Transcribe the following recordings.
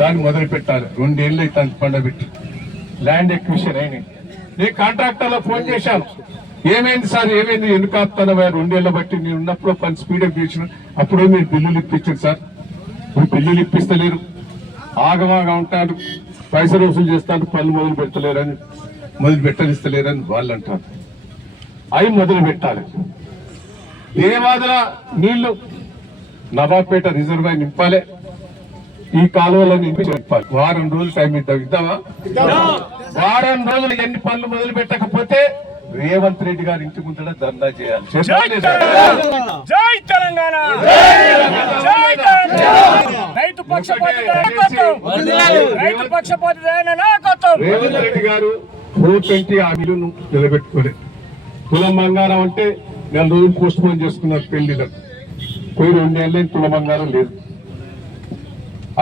దాన్ని మొదలు పెట్టాలి రెండేళ్ళు అయితే పండబెట్టి. ల్యాండ్ ఎక్విషన్ అయినాయి. నేను కాంట్రాక్టర్లో ఫోన్ చేశాను. ఏమైంది సార్? ఏమైంది? ఎందుకు ఆపుతానవా రెండేళ్ళ బట్టి నేను ఉన్నప్పుడు పని స్పీడప్ చేసిన. అప్పుడే మీరు బిల్లులు ఇప్పించారు సార్. ఇప్పుడు బిల్లులు ఇప్పిస్తలేరు. ఆగమాగా ఉంటారు పైసలు వసూలు చేస్తాను పనులు మొదలు పెట్టలేరని మొదలు పెట్టనిస్తలేరని వాళ్ళు అంటారు. అవి మొదలు పెట్టాలి. దేవాదల నీళ్ళు నవాబ్పేట రిజర్వాయర్ నింపాలి. ఈ కాలువలను చెప్పాలి వారం రోజులు టైం ఇద్దాం ఇద్దామా వారం రోజులు ఎన్ని పనులు మొదలు పెట్టకపోతే రేవంత్ రెడ్డి గారి ఇంటి ముందర ధర్నా చేయాలి. చేస్తారా లేదా? జై తెలంగాణ. జై తెలంగాణ. రైతు రేవంత్ రెడ్డి గారు ఫోర్ ట్వంటీ హామీలను నిలబెట్టుకోలేదు తులం బంగారం అంటే నెల రోజులు పోస్ట్ పోన్ చేసుకున్నారు పెళ్ళిలకు పోయి రెండేళ్ళే తుల బంగారం లేదు.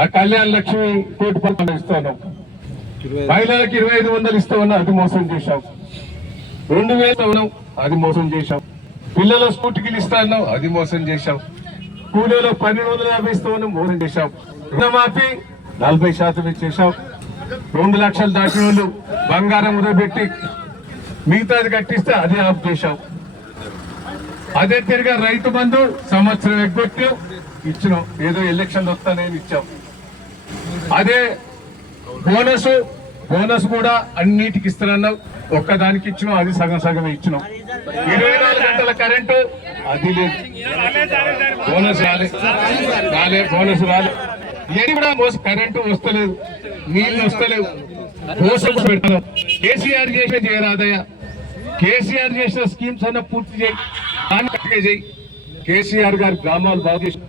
ఆ కళ్యాణ లక్ష్మి కోటి పట్ల ఇస్తాను. మహిళలకు ఇరవై ఐదు వందలు ఇస్తామన్నా అది మోసం చేశాం. రెండు వేలు ఉన్నాం అది మోసం చేశాం. పిల్లల స్కూటీకి ఇస్తాను అది మోసం చేశాం. కూలీలో పన్నెండు వందల యాభై ఇస్తామని మోసం చేశాం. రుణమాఫీ నలభై శాతం ఇచ్చేసాం రెండు లక్షలు దాటిన వాళ్ళు బంగారం పెట్టి మిగతాది కట్టిస్తే అది ఆఫ్ చేశాం. అదే తిరిగి రైతు బంధు సంవత్సరం ఎగ్గొట్టు ఇచ్చినాం. ఏదో ఎలక్షన్లు వస్తానని ఇచ్చాం. అదే బోనస్ బోనస్ కూడా అన్నిటికి ఇస్తానన్నావు. ఒక్కదానికి ఇచ్చినాం అది సగం సగం ఇచ్చినాం. ఇరవై నాలుగు గంటల కరెంటు అది లేదు. బోనస్ రాలే. రాలే బోనస్ రాలే. ఏది కూడా మోస కరెంటు వస్తలేదు. నీళ్ళు వస్తలేవు. మోసం పెడతాం. కేసీఆర్ చేసే చేయరాదయ్యా కేసీఆర్ చేసిన స్కీమ్స్ అన్న పూర్తి చేయి. చేయి. కేసీఆర్ గారు గ్రామాలు బాగు చేసి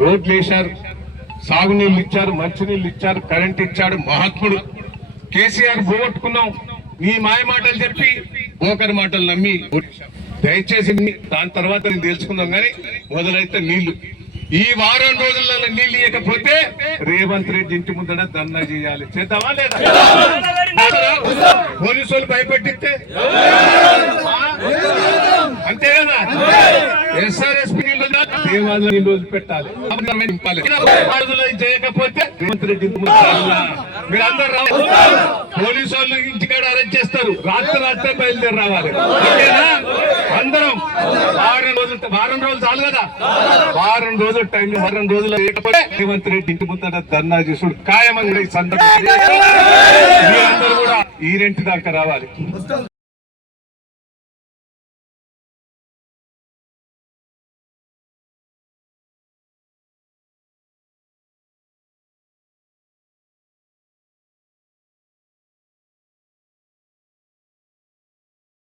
రోడ్లు వేశారు సాగునీళ్ళు ఇచ్చారు మంచినీళ్ళు ఇచ్చారు కరెంట్ ఇచ్చాడు మహాత్ముడు. కేసీఆర్ పోగొట్టుకున్నాం నీ మాయ మాటలు చెప్పి బోకర్ మాటలు నమ్మి దయచేసి దాని తర్వాత నేను తెలుసుకుందాం కానీ మొదలైతే నీళ్ళు. ఈ వారం రోజులలో నీళ్ళు ఇవ్వకపోతే రేవంత్ రెడ్డి ఇంటి ముందర ధర్నా చేయాలి. చేద్దామా లేదా? పోలీసు వాళ్ళు భయపెట్టిస్తే? దేవాలయం నీళ్ళు వదిలిపెట్టాలి అబద్ధమే చేయకపోతే రేవంత్ రెడ్డి ఇంటి మీరు అందరు పోలీసు వాళ్ళు ఇంటికాడ అరెస్ట్ చేస్తారు. రాత్రి రాత్రే బయలుదేరి రావాలి. అందరం. వారం రోజులు వారం రోజులు చాలు కదా? వారం రోజులు టైం వారం రోజులు లేకపోతే రేవంత్ రెడ్డి ఇంటి ముందర ధర్నా చేసుడు ఖాయమని సందర్భం ఈ సందర్భంగా కూడా ఈ రెంట్ దాకా రావాలి.